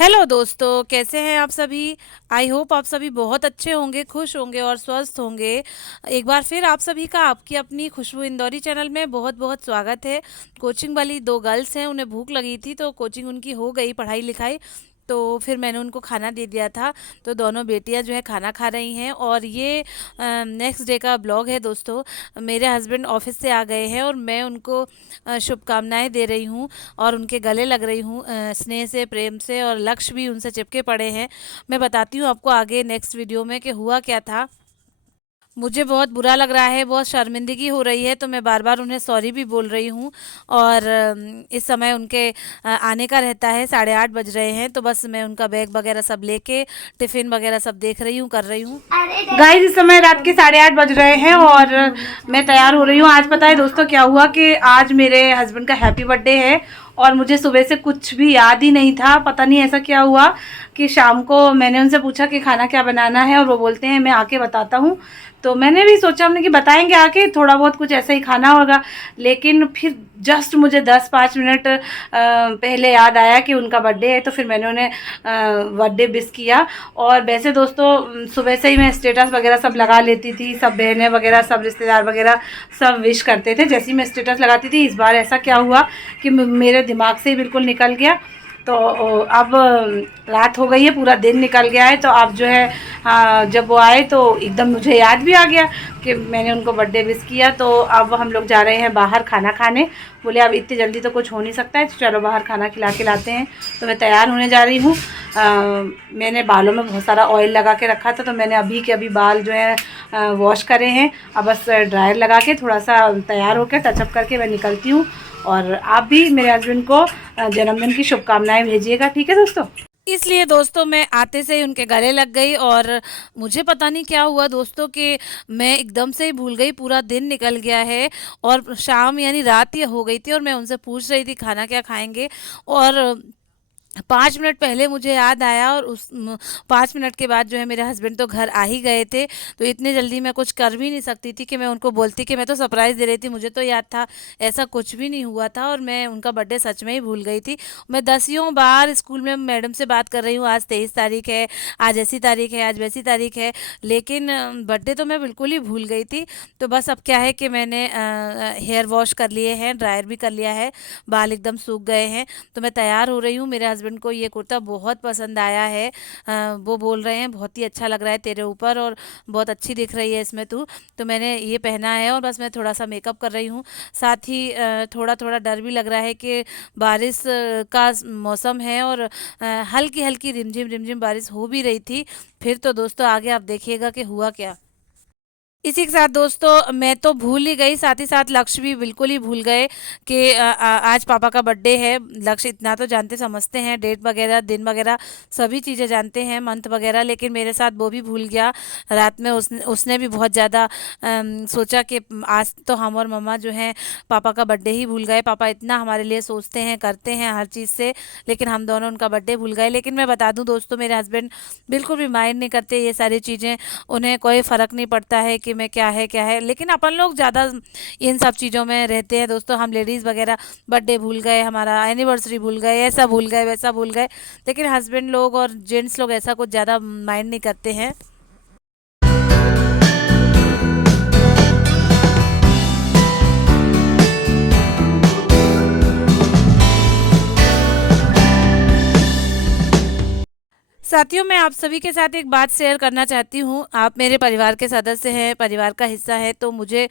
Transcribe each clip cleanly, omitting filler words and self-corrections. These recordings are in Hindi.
हेलो दोस्तों, कैसे हैं आप सभी। आई होप आप सभी बहुत अच्छे होंगे, खुश होंगे और स्वस्थ होंगे। एक बार फिर आप सभी का आपकी अपनी खुशबू इंदौरी चैनल में बहुत बहुत स्वागत है। कोचिंग वाली दो गर्ल्स हैं, उन्हें भूख लगी थी तो कोचिंग उनकी हो गई, पढ़ाई लिखाई। तो फिर मैंने उनको खाना दे दिया था। तो दोनों बेटियां जो है खाना खा रही हैं और ये नेक्स्ट डे का ब्लॉग है दोस्तों। मेरे हस्बैंड ऑफिस से आ गए हैं और मैं उनको शुभकामनाएं दे रही हूँ और उनके गले लग रही हूँ स्नेह से, प्रेम से, और लक्ष्य भी उनसे चिपके पड़े हैं। मैं बताती हूँ आपको आगे नेक्स्ट वीडियो में कि हुआ क्या था। मुझे बहुत बुरा लग रहा है, बहुत शर्मिंदगी हो रही है, तो मैं बार बार उन्हें सॉरी भी बोल रही हूँ। और इस समय उनके आने का रहता है, 8:30 बज रहे हैं, तो बस मैं उनका बैग वगैरह सब लेके टिफ़िन वगैरह सब देख रही हूँ, कर रही हूँ। गाइस, इस समय रात के 8:30 बज रहे हैं और मैं तैयार हो रही हूँ। आज पता है दोस्तों क्या हुआ कि आज मेरे हस्बैंड का हैप्पी बर्थडे है और मुझे सुबह से कुछ भी याद ही नहीं था। पता नहीं ऐसा क्या हुआ कि शाम को मैंने उनसे पूछा कि खाना क्या बनाना है और वो बोलते हैं मैं आके बताता हूँ। तो मैंने भी सोचा हमने कि बताएंगे आके, थोड़ा बहुत कुछ ऐसा ही खाना होगा। लेकिन फिर जस्ट मुझे 10-5 मिनट पहले याद आया कि उनका बर्थडे है, तो फिर मैंने उन्हें बर्थडे विश किया। और वैसे दोस्तों सुबह से ही मैं स्टेटस वगैरह सब लगा लेती थी, सब बहनें वगैरह, सब रिश्तेदार वगैरह सब विश करते थे जैसे ही मैं स्टेटस लगाती थी। इस बार ऐसा क्या हुआ कि मेरे दिमाग से ही बिल्कुल निकल गया। तो अब रात हो गई है, पूरा दिन निकल गया है, तो अब जो है जब वो आए तो एकदम मुझे याद भी आ गया कि मैंने उनको बर्थडे विश किया। तो अब हम लोग जा रहे हैं बाहर खाना खाने। बोले अब इतनी जल्दी तो कुछ हो नहीं सकता है, तो चलो बाहर खाना खिला के लाते हैं। तो मैं तैयार होने जा रही हूँ। मैंने बालों में बहुत सारा ऑयल लगा के रखा था, तो मैंने अभी के अभी बाल जो है वॉश करे हैं। अब बस ड्रायर लगा के थोड़ा सा तैयार होकर टचअप करके मैं निकलती हूँ। और आप भी मेरे हस्बैंड को जन्मदिन की शुभकामनाएं भेजिएगा, ठीक है दोस्तों। इसलिए दोस्तों मैं आते से ही उनके गले लग गई और मुझे पता नहीं क्या हुआ दोस्तों कि मैं एकदम से ही भूल गई, पूरा दिन निकल गया है और शाम यानी रात ही हो गई थी और मैं उनसे पूछ रही थी खाना क्या खाएंगे। और 5 मिनट पहले मुझे याद आया और 5 मिनट के बाद जो है मेरे हस्बैंड तो घर आ ही गए थे। तो इतनी जल्दी मैं कुछ कर भी नहीं सकती थी कि मैं उनको बोलती कि मैं तो सरप्राइज़ दे रही थी, मुझे तो याद था। ऐसा कुछ भी नहीं हुआ था और मैं उनका बर्थडे सच में ही भूल गई थी। मैं दसियों बार स्कूल में मैडम से बात कर रही हूँ, आज 23 तारीख है, आज ऐसी तारीख है, आज वैसी तारीख है, लेकिन बर्थडे तो मैं बिल्कुल ही भूल गई थी। तो बस अब क्या है कि मैंने हेयर वॉश कर लिए हैं, ड्रायर भी कर लिया है, बाल एकदम सूख गए हैं। तो मैं तैयार हो रही हूँ। मेरे हस्बैंड को ये कुर्ता बहुत पसंद आया है। वो बोल रहे हैं बहुत ही अच्छा लग रहा है तेरे ऊपर और बहुत अच्छी दिख रही है इसमें तू। तो मैंने ये पहना है और बस मैं थोड़ा सा मेकअप कर रही हूँ। साथ ही थोड़ा थोड़ा डर भी लग रहा है कि बारिश का मौसम है और हल्की हल्की रिमझिम रिमझिम बारिश हो भी रही थी। फिर तो दोस्तों आगे आप देखिएगा कि हुआ क्या। इसी के साथ दोस्तों मैं तो भूल ही गई, साथ ही साथ लक्ष्य भी बिल्कुल ही भूल गए कि आज पापा का बर्थडे है। लक्ष्य इतना तो जानते समझते हैं, डेट वगैरह, दिन वगैरह सभी चीज़ें जानते हैं, मंथ वगैरह, लेकिन मेरे साथ वो भी भूल गया। रात में उसने उसने भी बहुत ज़्यादा सोचा कि आज तो हम और मम्मा जो हैं पापा का बर्थडे ही भूल गए। पापा इतना हमारे लिए सोचते हैं, करते हैं हर चीज़ से, लेकिन हम दोनों उनका बर्थडे भूल गए। लेकिन मैं बता दूं दोस्तों, मेरे हस्बैंड बिल्कुल भी माइंड नहीं करते ये सारी चीज़ें। उन्हें कोई फ़र्क नहीं पड़ता है कि मैं क्या है, लेकिन अपन लोग ज़्यादा इन सब चीज़ों में रहते हैं दोस्तों। हम लेडीज़ वगैरह बर्थडे भूल गए, हमारा एनिवर्सरी भूल गए, ऐसा भूल गए, वैसा भूल गए, लेकिन हस्बैंड लोग और जेंट्स लोग ऐसा कुछ ज़्यादा माइंड नहीं करते हैं। साथियों, मैं आप सभी के साथ एक बात शेयर करना चाहती हूँ। आप मेरे परिवार के सदस्य हैं, परिवार का हिस्सा है, तो मुझे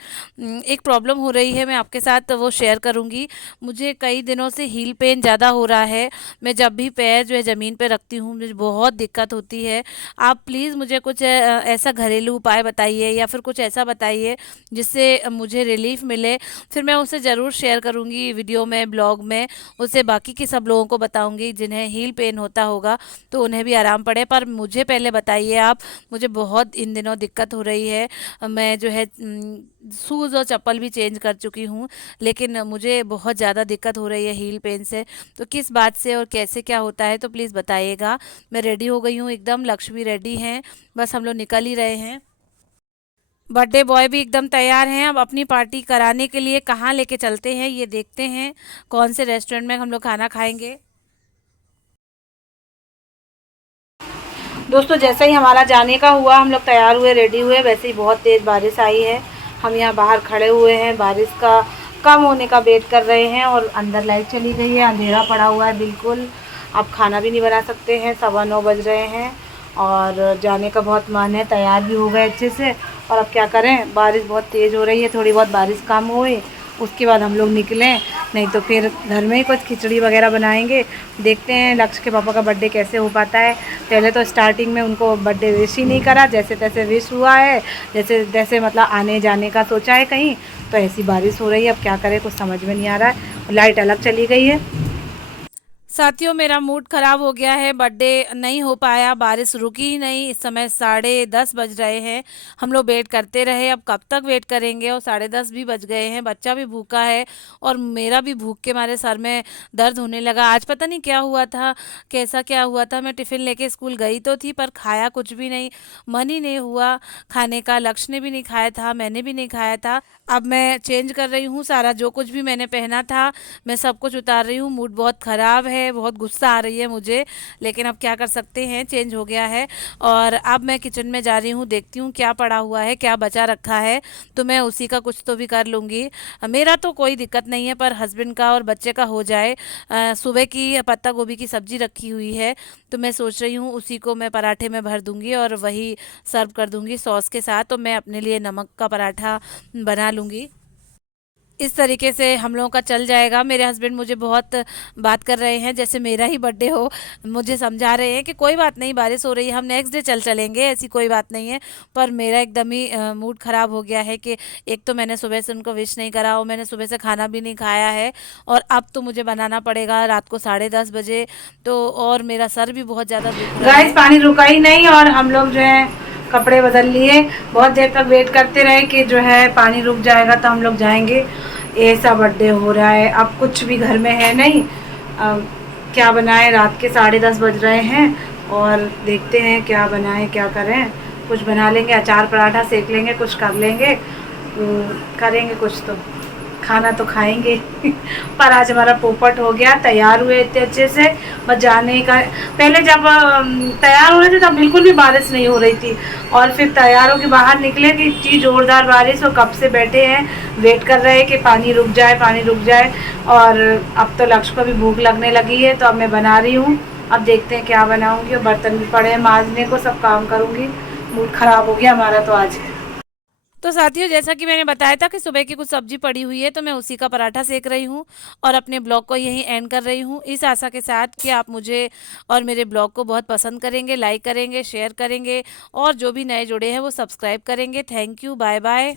एक प्रॉब्लम हो रही है, मैं आपके साथ वो शेयर करूँगी। मुझे कई दिनों से हील पेन ज़्यादा हो रहा है। मैं जब भी पैर जो है ज़मीन पे रखती हूँ मुझे बहुत दिक्कत होती है। आप प्लीज़ मुझे कुछ ऐसा घरेलू उपाय बताइए या फिर कुछ ऐसा बताइए जिससे मुझे रिलीफ मिले। फिर मैं उसे ज़रूर शेयर करूँगी वीडियो में, ब्लॉग में। उससे बाकी के सब लोगों को बताऊँगी जिन्हें हील पेन होता होगा, तो उन्हें भी आराम पड़े। पर मुझे पहले बताइए आप, मुझे बहुत इन दिनों दिक्कत हो रही है। मैं जो है शूज़ और चप्पल भी चेंज कर चुकी हूँ, लेकिन मुझे बहुत ज़्यादा दिक्कत हो रही है हील पेन से। तो किस बात से और कैसे क्या होता है तो प्लीज़ बताइएगा। मैं रेडी हो गई हूँ एकदम, लक्ष्य भी रेडी हैं, बस हम लोग निकल ही रहे हैं। बर्थडे बॉय भी एकदम तैयार हैं। अब अपनी पार्टी कराने के लिए कहाँ लेके चलते हैं ये देखते हैं, कौन से रेस्टोरेंट में हम लोग खाना खाएंगे। दोस्तों जैसे ही हमारा जाने का हुआ, हम लोग तैयार हुए, रेडी हुए, वैसे ही बहुत तेज़ बारिश आई है। हम यहाँ बाहर खड़े हुए हैं, बारिश का कम होने का वेट कर रहे हैं और अंदर लाइट चली गई है, अंधेरा पड़ा हुआ है बिल्कुल। अब खाना भी नहीं बना सकते हैं, 9:15 बज रहे हैं और जाने का बहुत मन है, तैयार भी हो गए अच्छे से। और अब क्या करें, बारिश बहुत तेज़ हो रही है, थोड़ी बहुत बारिश कम हुई उसके बाद हम लोग निकलें, नहीं तो फिर घर में ही कुछ खिचड़ी वगैरह बनाएंगे। देखते हैं लक्ष्य के पापा का बर्थडे कैसे हो पाता है। पहले तो स्टार्टिंग में उनको बर्थडे विश ही नहीं करा, जैसे तैसे विश हुआ है, जैसे तैसे मतलब आने जाने का सोचा है कहीं, तो ऐसी बारिश हो रही है। अब क्या करें, कुछ समझ में नहीं आ रहा है। लाइट अलग चली गई है। साथियों मेरा मूड ख़राब हो गया है, बर्थडे नहीं हो पाया, बारिश रुकी ही नहीं। इस समय 10:30 बज रहे हैं। हम लोग वेट करते रहे, अब कब तक वेट करेंगे, और 10:30 भी बज गए हैं। बच्चा भी भूखा है और मेरा भी भूख के मारे सर में दर्द होने लगा। आज पता नहीं क्या हुआ था, कैसा क्या हुआ था। मैं टिफ़िन लेके स्कूल गई तो थी, पर खाया कुछ भी नहीं, मन ही नहीं हुआ खाने का। लक्ष्य ने भी नहीं खाया था, मैंने भी नहीं खाया था। अब मैं चेंज कर रही हूँ, सारा जो कुछ भी मैंने पहना था मैं सब कुछ उतार रही हूँ। मूड बहुत ख़राब है, बहुत गुस्सा आ रही है मुझे, लेकिन अब क्या कर सकते हैं, चेंज हो गया है। और अब मैं किचन में जा रही हूँ, देखती हूँ क्या पड़ा हुआ है, क्या बचा रखा है, तो मैं उसी का कुछ तो भी कर लूँगी। मेरा तो कोई दिक्कत नहीं है, पर हस्बैंड का और बच्चे का हो जाए। सुबह की पत्ता गोभी की सब्ज़ी रखी हुई है, तो मैं सोच रही हूँ उसी को मैं पराठे में भर दूँगी और वही सर्व कर दूँगी सॉस के साथ। तो मैं अपने लिए नमक का पराठा बना लूँगी। इस तरीके से हम लोगों का चल जाएगा। मेरे हस्बैंड मुझे बहुत बात कर रहे हैं, जैसे मेरा ही बर्थडे हो। मुझे समझा रहे हैं कि कोई बात नहीं, बारिश हो रही है, हम नेक्स्ट डे चल चलेंगे, ऐसी कोई बात नहीं है। पर मेरा एकदम ही मूड ख़राब हो गया है कि एक तो मैंने सुबह से उनको विश नहीं करा और मैंने सुबह से खाना भी नहीं खाया है, और अब तो मुझे बनाना पड़ेगा रात को 10:30 बजे। तो और मेरा सर भी बहुत ज़्यादा दुख रहा गाइस है। पानी रुका ही नहीं और हम लोग जो है कपड़े बदल लिए। बहुत देर तक वेट करते रहे कि जो है पानी रुक जाएगा तो हम लोग जाएंगे। ऐसा बर्थडे हो रहा है, अब कुछ भी घर में है नहीं। अब क्या बनाएं, रात के 10:30 बज रहे हैं और देखते हैं क्या बनाएं क्या करें। कुछ बना लेंगे, अचार पराठा सेक लेंगे, कुछ कर लेंगे, करेंगे कुछ तो, खाना तो खाएंगे। पर आज हमारा पोपट हो गया, तैयार हुए इतने अच्छे से, बस जाने का। पहले जब तैयार हो रहे थे तब बिल्कुल भी बारिश नहीं हो रही थी, और फिर तैयार होकर बाहर निकले कि इतनी ज़ोरदार बारिश, और कब से बैठे हैं वेट कर रहे हैं कि पानी रुक जाए, पानी रुक जाए। और अब तो लक्ष्य को भी भूख लगने लगी है, तो अब मैं बना रही हूँ। अब देखते हैं क्या बनाऊँगी, और बर्तन भी पड़े हैं मांजने को, सब काम करूँगी। मूड ख़राब हो गया हमारा तो आज। तो साथियों जैसा कि मैंने बताया था कि सुबह की कुछ सब्जी पड़ी हुई है, तो मैं उसी का पराठा सेक रही हूँ और अपने ब्लॉग को यहीं एंड कर रही हूँ, इस आशा के साथ कि आप मुझे और मेरे ब्लॉग को बहुत पसंद करेंगे, लाइक करेंगे, शेयर करेंगे, और जो भी नए जुड़े हैं वो सब्सक्राइब करेंगे। Thank you, bye bye.